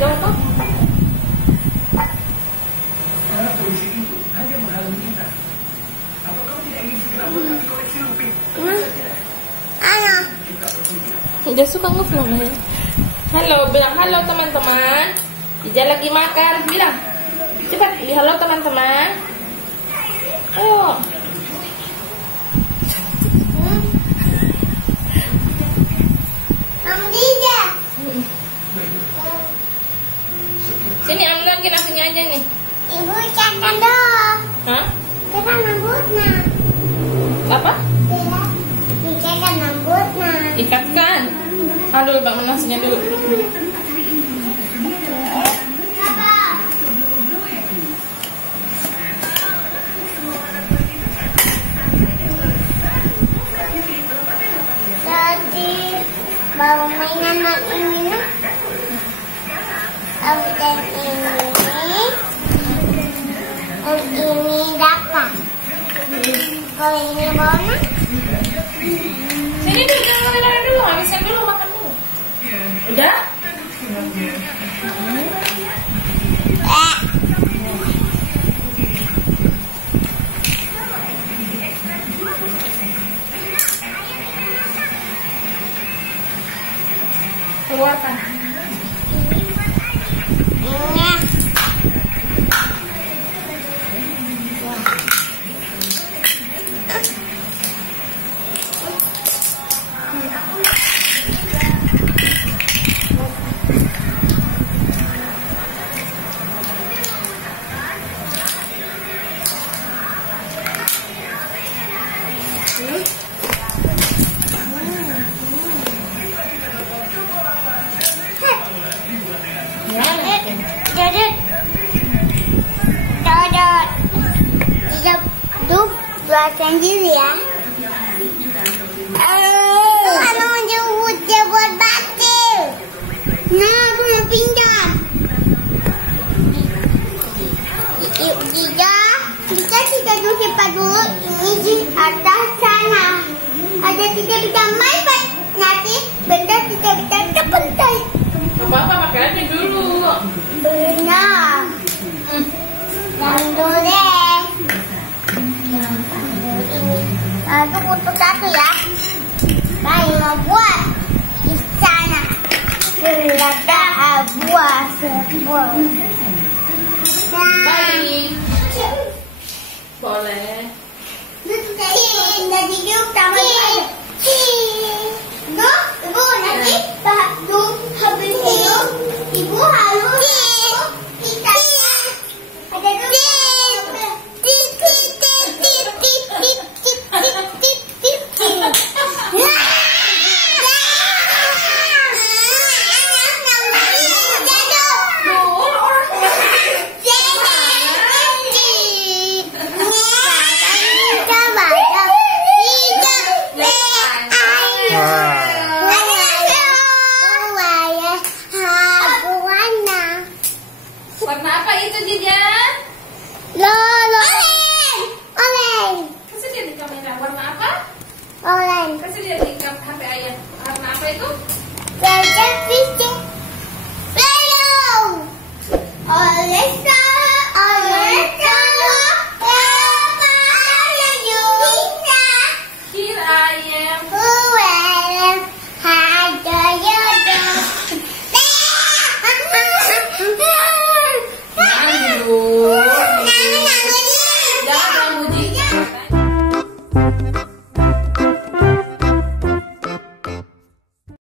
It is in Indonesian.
jauh tuh. Karena polisi itu hanya menghalangi kita. Apa kamu tidak ingin segera berhenti koleksi Lupin? Halo. Dia suka ngevlog ya. Halo, bilang halo teman-teman. Ija lagi makan, bilang. Cepat, halo teman-teman. Ayo. Amdija. Sini ambil lagi nasinya aja nih. Ibu ikan dong. Hah? Kita rambutnya. Apa? Ikan rambutnya. Ikatkan. Aduh, bang nasinya dulu. Tadi baru mainan yang ini. Dan ini dapat. Kalau ini bona. Sini dulu, jangan ngeliat dulu. Habisin dulu, makan dulu. Udah? Keluarkan. Buatkan diri ya. Kalau menjemput dia buat batil. Nah, aku mau pinjam. Kita dulu cepat dulu. Ini di atas sana. Ada tidak bisa main, Pak. Nanti bentar tidak bisa terpentai. Apa-apa pakai aja dulu. Benar. Yang dulu deh. Itu untuk satu ya. Baik, mau buat di sana. Berada buat sebuah. Baik. Boleh. Nanti dia utama aja. Ibu nanti habis itu ibu harus kita ada dulu. Warna apa itu, Jija? Orange. Kasih dia di kamera. Warna apa? Orange. Kasih dia di HP ayah. Warna apa itu? Belum. Orange.